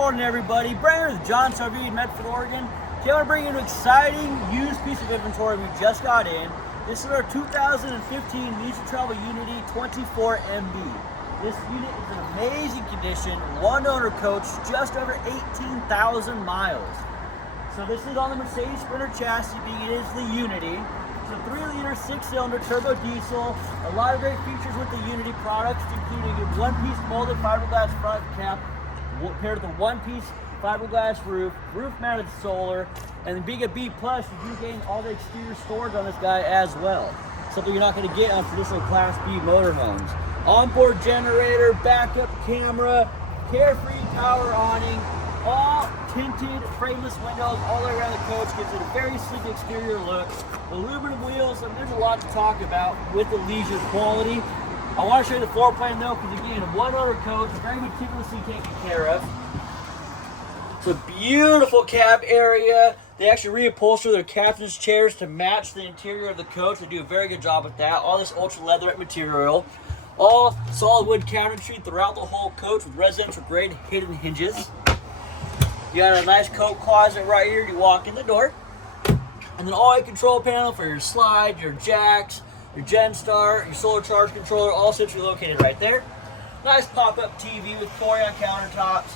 morning, everybody. Brandon with John's RV in Medford, Oregon. Today I want to bring you an exciting used piece of inventory we just got in. This is our 2015 Leisure Travel Unity 24MB. This unit is in amazing condition, one owner coach, just over 18,000 miles. So this is on the Mercedes Sprinter chassis, being it is the Unity. It's a 3-liter, 6-cylinder turbo diesel. A lot of great features with the Unity products, including a one-piece molded fiberglass front cap, paired with a one-piece fiberglass roof, roof-mounted solar, and being a B+, you do gain all the exterior storage on this guy as well. Something you're not going to get on traditional Class B motorhomes. Onboard generator, backup camera, carefree power awning, all tinted frameless windows all the way around the coach, gives it a very sleek exterior look. Aluminum wheels, and there's a lot to talk about with the leisure quality. I want to show you the floor plan though, because again, one owner coach, very meticulously taken care of. It's a beautiful cab area. They actually reupholster their captain's chairs to match the interior of the coach. They do a very good job with that. All this ultra leatherette material. All solid wood cabinetry throughout the whole coach with residential grade hidden hinges. You got a nice coat closet right here. You walk in the door. And then all your control panel for your slide, your jacks, your GenStar, your solar charge controller, all centrally located right there. Nice pop-up TV with Corian countertops.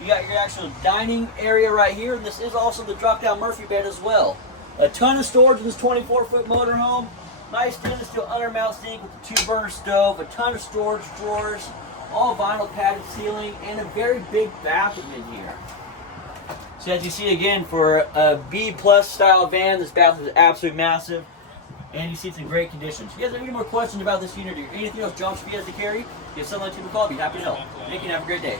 You got your actual dining area right here, and this is also the drop-down Murphy bed as well. A ton of storage in this 24-foot motorhome. Nice stainless steel undermount sink with the 2-burner stove, a ton of storage drawers, all vinyl padded ceiling, and a very big bathroom in here. So as you see again, for a B+ style van, this bathroom is absolutely massive, and you see it's in great condition. If you guys have any more questions about this unit or anything else John should be has to carry, give someone to the call. I'd be happy to help. Thank you and have a great day.